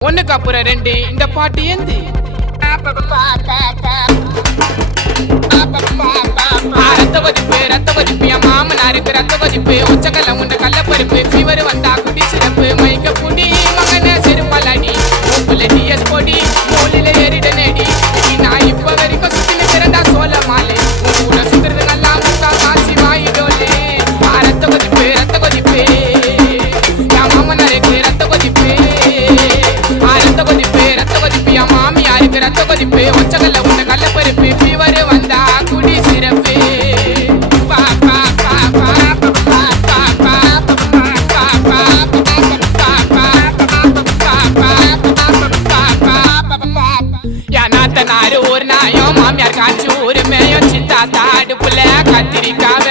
ஒண்ணுக்கு அப்புறம் ரெண்டு இந்த பாட்டு ஏந்து ரத்த கொதிப்பு என் மாமனாருக்கு ரத்த கொதிப்பு ஒச்சக்கல்ல உண்ட கள்ளப்பருப்பு ஃபீவர் வந்தா குடி சிறப்பு மைக்க புடி மகன செருப்பலடி டிஎஸ் பொடி மோலில ஏறிட நடி நான் இப்ப வரைக்கும் சுத்தின திறந்தா சோழ மாலை கூட சுத்துறது நல்லா முத்தா காசி வாயிடோலே ரத்த கொதிப்பு என் மாமனாருக்கு ரத்த கொதிப்பு ரத்த கொதிப்பு என் மாமியாருக்கு ரத்த கொதிப்பு ஒச்சக்கல்ல உண்ட கள்ளப்பருப்பு ஃபீவர் வந்தா குடி சிறப்பு ஒரு நாயும் மாமியார் காய்ச்சி ஒரு மேயும் சித்தா தாடு புள்ள கத்திரிக்காய்